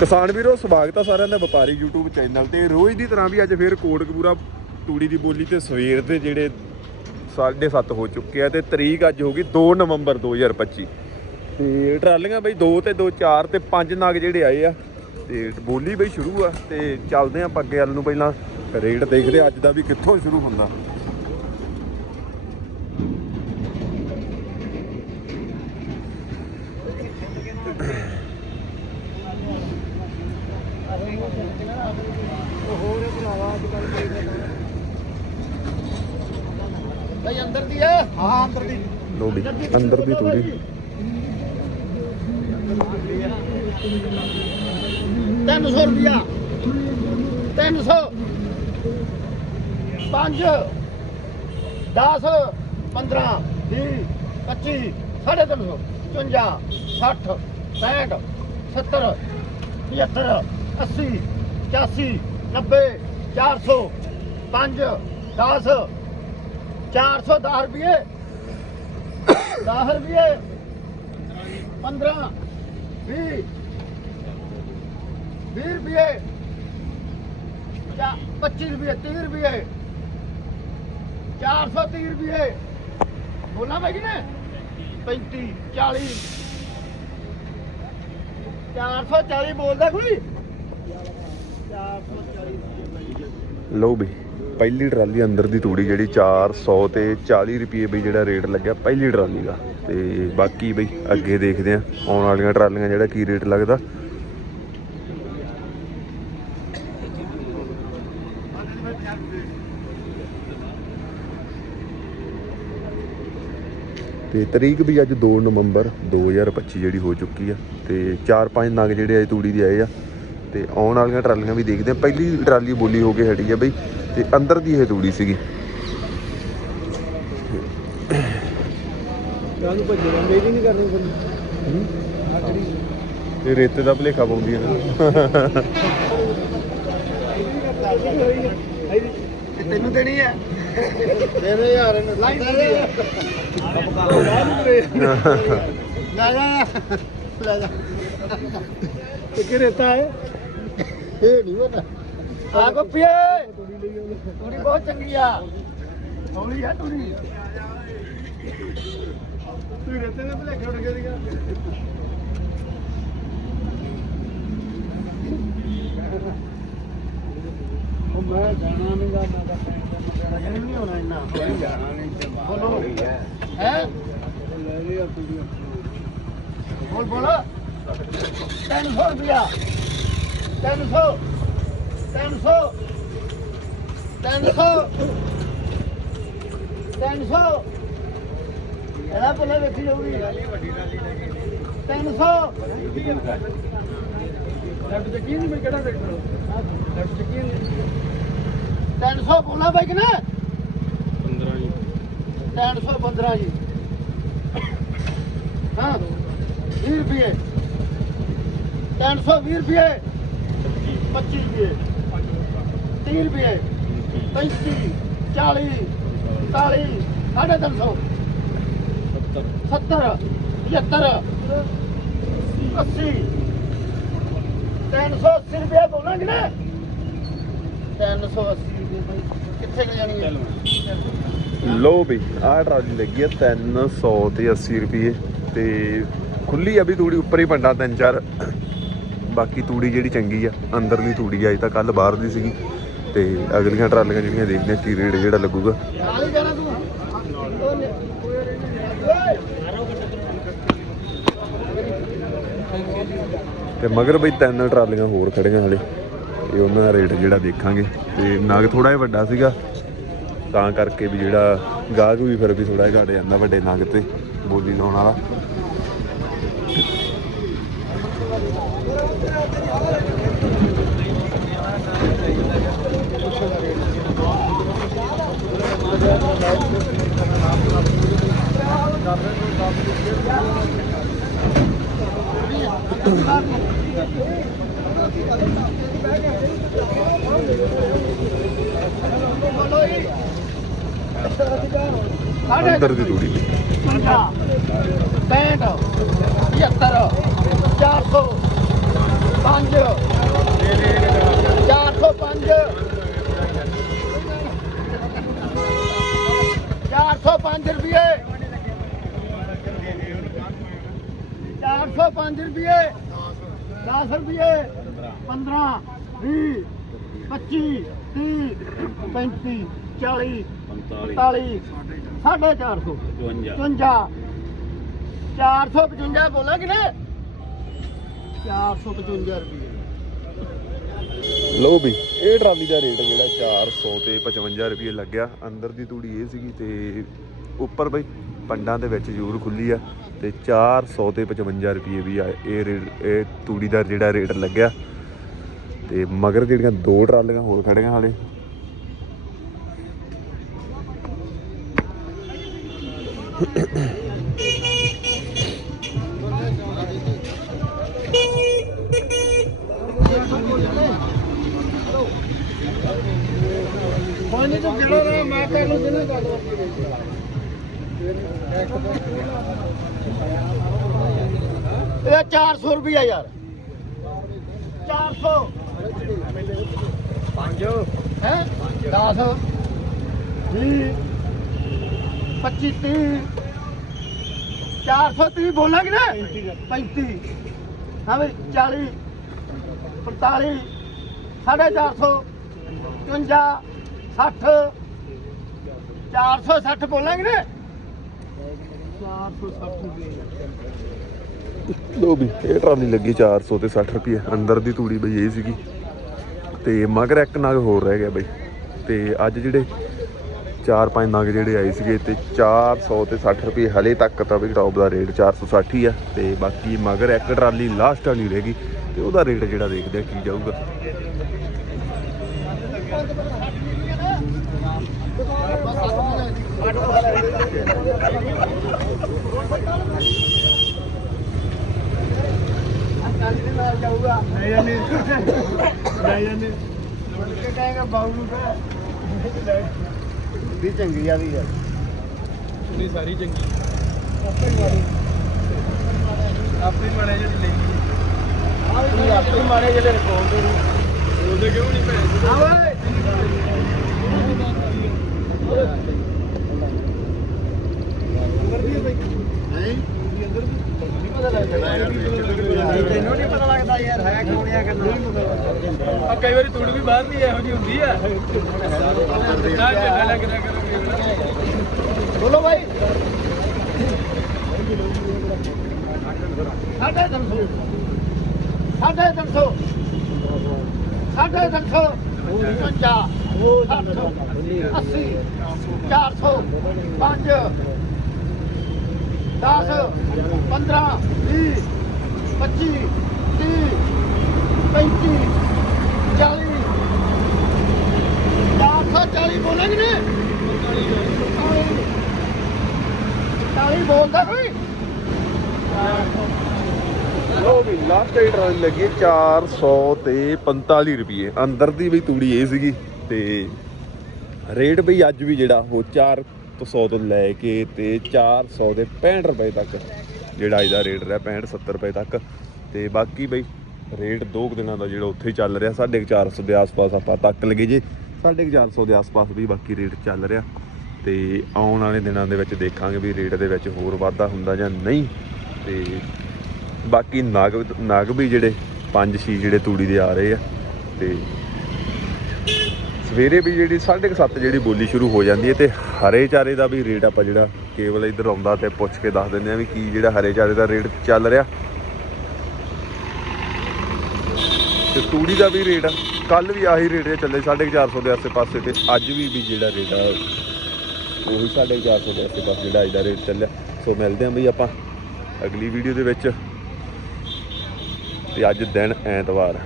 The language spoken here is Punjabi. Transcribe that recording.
ਕਿਸਾਨ ਵੀਰੋ, ਸਵਾਗਤ ਆ ਸਾਰਿਆਂ ਦਾ ਵਪਾਰੀ YouTube ਚੈਨਲ ਤੇ। ਰੋਜ਼ ਦੀ ਤਰ੍ਹਾਂ ਵੀ ਅੱਜ ਫੇਰ ਕੋਟਕਪੂਰਾ ਤੂੜੀ ਦੀ ਬੋਲੀ ਤੇ ਸਵੇਰ ਦੇ ਜਿਹੜੇ 7:30 ਹੋ ਚੁੱਕੇ ਆ ਤੇ ਤਰੀਕ ਅੱਜ ਹੋ ਗਈ 2 ਨਵੰਬਰ 2025 ਤੇ ਟਰਾਲੀਆਂ ਬਈ 2 ਤੇ 2 4 ਤੇ 5 ਨਗ ਜਿਹੜੇ ਆਏ ਆ, ਤੇ ਬੋਲੀ ਬਈ ਸ਼ੁਰੂ ਆ ਤੇ ਚੱਲਦੇ ਆ ਆਪਾਂ ਅੱਗੇ ਵੱਲ ਨੂੰ। ਪਹਿਲਾਂ ਰੇਟ ਦੇਖਦੇ ਅੱਜ ਦਾ ਵੀ ਕਿੱਥੋਂ ਸ਼ੁਰੂ ਹੁੰਦਾ। ਭਾਈ ਅੰਦਰ ਦੀ ਹੈ ਹਾਂ ਅੰਦਰ ਦੀ। ਲੋ ਵੀ ਅੰਦਰ ਦੀ ਤੂੜੀ ਤਿੰਨ ਸੌ ਰੁਪਿਆ ਤਿੰਨ ਸੌ। ਪੰਜ। 10 15 20 25 ਸਾਢੇ ਤਿੰਨ ਸੌ। 55 60 65 70 75 80 85 90 400 5 10 410 ਰੁਪਏ 10 ਰੁਪਏ 15 20 20 ਰੁਪਏ ਚਾ 25 ਰੁਪਏ 30 ਰੁਪਏ 430 ਰੁਪਏ ਬੋਲਾਂ ਭਾਈ ਨੇ 35 40 440 ਬੋਲਦਾ ਕੋਈ 440 ਲਓ ਬਈ ਪਹਿਲੀ ਟਰਾਲੀ ਅੰਦਰ ਦੀ ਤੂੜੀ ਜਿਹੜੀ 400 ਤੇ 40 ਰੁਪਏ ਬਈ ਜਿਹੜਾ ਰੇਟ ਲੱਗਿਆ, ਪਹਿਲੀ ਟਰਾਲੀ ਦਾ। ਤੇ ਬਾਕੀ ਬਈ ਅੱਗੇ ਦੇਖਦੇ ਆ ਆਉਣ ਵਾਲੀਆਂ ਟਰਾਲੀਆਂ ਜਿਹੜਾ ਕੀ ਰੇਟ ਲੱਗਦਾ। ਤੇ ਤਰੀਕ ਵੀ ਅੱਜ 2 ਨਵੰਬਰ 2025 ਜਿਹੜੀ ਹੋ ਚੁੱਕੀ ਆ। ਤੇ 4-5 ਨਗ ਜਿਹੜੇ ਅੱਜ ਤੂੜੀ ਦੇ ਆਏ ਆ। ਤੇ ਆਉਣ ਵਾਲੀਆਂ ਟਰਾਲੀਆਂ ਵੀ ਦੇਖਦੇ ਆ ਪਹਿਲੀ ਟਰਾਲੀ ਬੋਲੀ ਹੋ ਕੇ ਹਟੀ ਆ ਬਈ ਤੇ ਅੰਦਰ ਦੀ ਇਹ ਤੂੜੀ ਸੀਗੀ। ਕਾਹਨੂੰ ਭੱਜਣਾ ਮੇਰੀ ਨਹੀਂ ਕਰਨੀ ਫਿਰ ਤੇ ਰੇਤੇ ਦਾ ਭਲੇਖਾ ਪਾਉਂਦੀ ਆ ਤੈਨੂੰ ਦੇਣੀ ਹੈ ਦੇ ਦੇ ਯਾਰ ਇਹਨੂੰ ਲਾਈਨ ਦੇ। ਲੈ ਜਾ। ਲੈ ਜਾ। ਤੇ ਕਿ ਰੇਤਾ ਹੈ? ਇਹ ਨਹੀਂ ਪਤਾ ਆ ਗੋਪੀਏ ਤੂੜੀ ਬਹੁਤ ਚੰਗੀ ਆ। ਹੌਲੀ ਹੈ ਤੂੜੀ। ਤੂੰ ਰੇਤੇ ਦੇ ਭਲੇਖੇ ਉੱਡ ਗਿਆ ਸੀਗਾ। ਉਹ ਮੈਂ ਜਾਣਾ ਨਹੀਂ ਗਾ ਮੈਂ ਤਾਂ ਪੈਣ ਨਹੀਂ ਹੋਣਾ ਇੰਨਾ। ਜਾਣਾ ਨਹੀਂ ਤੇ ਬੋਲੋ। ਹੈ? ਲੈ ਲਿਆ ਤੂੰ ਬੋਲ ਬੋਲ। 300 ਰੁਪਿਆ 300 300 300 300 ਇਹਦਾ ਪਹਿਲਾਂ ਵੇਖੀ ਜਾਊਗੀ 300 ਲੈਫਟ ਚੱਕੀ ਨਹੀਂ ਮੈਂ ਕਿਹੜਾ ਦੇਖ ਲਓ ਲੈਫਟ ਚੱਕੀ ਨਹੀਂ। 300 ਬੋਲਾ ਬਾਈ ਕਿ ਨਾ? 15 ਜੀ। 315 ਜੀ। ਹਾਂ। 20 ਰੁਪਏ। 320 ਰੁਪਏ। 25 ਰੁਪਏ। 30 ਰੁਪਏ। 35 40 40 ਸਾਢੇ ਤਿੰਨ ਸੌ। 70 75 80 380 ਰੁਪਏ ਬੋਲਾਂਗੇ ਨਾ। 380 ਰੁਪਏ ਬਾਈ ਕਿੱਥੇ ਕੁ ਜਾਣੀ ਹੈ? ਲੋ ਬਈ ਆਹ ਟਰਾਲੀ ਲੱਗੀ ਆ 300 ਤੇ 80 ਰੁਪਏ। ਤੇ ਖੁੱਲੀ ਆ ਵੀ ਤੂੜੀ ਉੱਪਰ ਹੀ ਪੰਡਾ ਤਿੰਨ ਚਾਰ। ਬਾਕੀ ਤੂੜੀ ਜਿਹੜੀ ਚੰਗੀ ਆ ਅੰਦਰ ਦੀ ਤੂੜੀ ਆ ਅਜੇ ਤਾਂ ਕੱਲ ਬਾਹਰ ਦੀ ਸੀਗੀ। ਤੇ ਅਗਲੀਆਂ ਟਰਾਲੀਆਂ ਜਿਹੜੀਆਂ ਦੇਖਦੇ ਆ, ਕੀ ਰੇਟ ਜਿਹੜਾ ਲੱਗੂਗਾ। ਨਾਲ ਤੇ ਮਗਰ ਬਈ ਤਿੰਨ ਟਰਾਲੀਆਂ ਹੋਰ ਖੜੀਆਂ ਹਲੇ। ਇਹ ਉਹਨਾਂ ਦਾ ਰੇਟ ਜਿਹੜਾ ਦੇਖਾਂਗੇ। ਤੇ ਨਗ ਥੋੜਾ ਜਿਹਾ ਵੱਡਾ ਸੀਗਾ। ਤਾਂ ਕਰਕੇ ਵੀ ਜਿਹੜਾ ਗਾਹਕ ਵੀ ਫਿਰ ਵੀ ਥੋੜਾ ਜਿਹਾ ਘਟ ਜਾਂਦਾ ਵੱਡੇ ਨਗ ਤੇ, ਬੋਲੀ ਲਾਉਣ ਵਾਲਾ। ਅੰਦਰ ਦੀ ਦੂਰੀ ਲਈ 65 75 400 5 405 405 ਰੁਪਏ। 405 ਰੁਪਏ। 10 ਰੁਪਏ। 15 20 25 30 35 40 45 450 55 455 ਬੋਲਾ ਕਿ ਨੇ 455 ਰੁਪਏ ਲਓ ਵੀ। ਇਹ ਟਰਾਲੀ ਦਾ ਰੇਟ ਜਿਹੜਾ 400 ਤੇ 55 ਰੁਪਏ ਲੱਗਿਆ। ਅੰਦਰ ਦੀ ਤੂੜੀ ਇਹ ਸੀਗੀ ਤੇ ਉੱਪਰ ਬਈ ਪੰਡਾਂ ਦੇ ਵਿੱਚ ਜ਼ਰੂਰ ਖੁੱਲੀ ਆ ਤੇ 400 ਤੇ 55 ਰੁਪਏ ਵੀ ਆ ਇਹ ਰੇਟ ਇਹ ਤੂੜੀ ਦਾ ਜਿਹੜਾ ਰੇਟ ਲੱਗਿਆ। ਤੇ ਮਗਰ ਜਿਹੜੀਆਂ ਦੋ ਟਰਾਲੀਆਂ ਹੋਰ ਖੜੀਆਂ ਹਾਲੇ। ਨਹੀਂ ਤੂੰ ਕਿਹੜਾ ਰਿਹਾ? ਮੈਂ ਤੈਨੂੰ ਕਿਹਨੇ ਗੱਲ ਇਹ 400 ਰੁਪਿਆ ਯਾਰ। 400 5 ਹੈ? 10 20 25 30 430 ਬੋਲਾਂਗੇ ਨਾ 35 ਹਾਂ ਬਈ 40 45 450 55 60 460 ਬੋਲਾਂਗੇ ਨਾ 460 ਲੋ ਵੀ ਇਹ ਟਰਾਲੀ ਲੱਗੀ 400 ਤੇ 60 ਰੁਪਏ। ਅੰਦਰ ਦੀ ਤੂੜੀ ਬਈ ਇਹ ਸੀਗੀ। ਤੇ ਮਗਰ ਇੱਕ ਨਗ ਹੋਰ ਰਹਿ ਗਿਆ ਬਈ। ਤੇ ਅੱਜ ਜਿਹੜੇ ਚਾਰ ਪੰਜ ਨਗ ਜਿਹੜੇ ਆਏ ਸੀਗੇ ਤੇ 400 ਤੇ 60 ਰੁਪਏ ਹਲੇ ਤੱਕ ਤਾਂ ਵੀ ਟੌਪ ਦਾ ਰੇਟ 460 ਹੀ ਆ ਤੇ ਬਾਕੀ ਮਗਰ ਇੱਕ ਟਰਾਲੀ ਲਾਸਟ ਵਾਲੀ ਰਹਿ ਗਈ ਤੇ ਉਹਦਾ ਰੇਟ ਜਿਹੜਾ ਦੇਖਦੇ ਆ ਕੀ ਜਾਊਗਾ ਨਹੀਂ ਜਾਨੀ ਨਹੀਂ ਜਾਨੀ ਮੁੜ ਨੂੰ ਵੀ ਚੰਗੀ ਆ ਵੀ ਯਾਰ ਨਹੀਂ ਸਾਰੀ ਚੰਗੀ। ਆਪੇ ਮਾਰੀ ਆਪੇ ਮਾੜੇ ਜਿਹੜੀ ਲਈ ਵੀ ਆਪੇ ਮਾਰੇ ਜਿਹੜੇ ਰਿਕਾਰਡ ਦੇ ਉਹਦੇ ਕਿਉਂ ਨਹੀਂ ਭੈਣ ਆ ਓਏ। ਨਹੀਂ ਅੰਦਰ ਵੀ ਨਹੀਂ ਪਤਾ ਲੱਗਦਾ ਤੈਨੂੰ ਨਹੀਂ ਪਤਾ ਲੱਗਦਾ ਯਾਰ ਹੈ ਕੌਣ ਆ ਕਿੰਨਾ ਆ ਕਈ ਵਾਰੀ ਤੂੜ ਵੀ ਬਾਹਰ ਨਹੀਂ ਇਹੋ ਜੀ ਹੁੰਦੀ ਆ। ਨਾ ਚੱਡਾ ਲੱਗਦਾ ਕਰੋ ਬੋਲੋ ਭਾਈ ਸਾਡੇ 300 ਸਾਡੇ 300 ਸਾਡੇ 300 50 80 400 5 10 15 20 25 30 35 40 440 ਬੋਲਾਂਗੇ ਨੇ 40 ਬੋਲਦਾ ਕੋਈ? ਲੋ ਵੀ ਲਾਸਟ ਹੀ ਟਰਾਲੀ ਲੱਗੀ 400 ਤੇ 45 ਰੁਪਏ ਅੰਦਰ ਦੀ ਵੀ ਤੂੜੀ ਇਹ ਸੀਗੀ ਤੇ ਰੇਟ ਵੀ ਅੱਜ ਵੀ ਜਿਹੜਾ, ਉਹ 400 ਤੋਂ ਲੈ ਕੇ ਤੇ 400 ਦੇ 65 ਰੁਪਏ ਤੱਕ ਜਿਹੜਾ ਇਹਦਾ ਰੇਟ ਰਿਹਾ 65 70 ਰੁਪਏ ਤੱਕ। ਤੇ ਬਾਕੀ ਬਈ, ਰੇਟ ਦੋ ਕੁ ਦਿਨਾਂ ਦਾ ਜਿਹੜਾ ਉੱਥੇ ਹੀ ਚੱਲ ਰਿਹਾ 450 ਦੇ ਆਸ-ਪਾਸ ਆਪਾਂ ਤੱਕ ਲਗੇ ਜੇ। 450 ਦੇ ਆਸ-ਪਾਸ ਵੀ ਬਾਕੀ ਰੇਟ ਚੱਲ ਰਿਹਾ। ਤੇ ਆਉਣ ਵਾਲੇ ਦਿਨਾਂ ਦੇ ਵਿੱਚ ਦੇਖਾਂਗੇ ਵੀ ਰੇਟ ਦੇ ਵਿੱਚ ਹੋਰ ਵਾਧਾ ਹੁੰਦਾ ਜਾਂ ਨਹੀਂ। ਤੇ ਬਾਕੀ ਨਗ ਨਗ ਵੀ ਜਿਹੜੇ ਪੰਜ ਛੇ ਜਿਹੜੇ ਤੂੜੀ ਦੇ ਆ ਰਹੇ ਆ, ਤੇ ਸਵੇਰੇ ਵੀ ਜਿਹੜੀ 7:30 ਜਿਹੜੀ ਬੋਲੀ ਸ਼ੁਰੂ ਹੋ ਜਾਂਦੀ ਹੈ ਤੇ ਹਰੇ ਚਾਰੇ ਦਾ ਵੀ ਰੇਟ ਆਪਾਂ ਜਿਹੜਾ ਕੇਵਲ ਇੱਧਰ ਆਉਂਦਾ ਤੇ ਪੁੱਛ ਕੇ ਦੱਸ ਦਿੰਦੇ ਆ ਵੀ ਕੀ ਜਿਹੜਾ ਹਰੇ ਚਾਰੇ ਦਾ ਰੇਟ ਚੱਲ ਰਿਹਾ। ਤੇ ਤੂੜੀ ਦਾ ਵੀ ਰੇਟ ਕੱਲ ਵੀ ਆਹੀ ਰੇਟ ਚੱਲੇ 450 ਦੇ ਆਸੇ-ਪਾਸੇ ਤੇ ਅੱਜ ਵੀ ਵੀ ਜਿਹੜਾ ਰੇਟ ਆ, ਉਹੀ 450 ਦੇ ਆਸੇ-ਪਾਸੇ ਜਿਹੜਾ ਅੱਜ ਦਾ ਰੇਟ ਚੱਲਿਆ। ਸੋ ਮਿਲਦੇ ਆਂ ਬਈ ਆਪਾਂ ਅਗਲੀ ਵੀਡੀਓ ਦੇ ਵਿੱਚ। ਤੇ ਅੱਜ ਦਿਨ ਐਤਵਾਰ।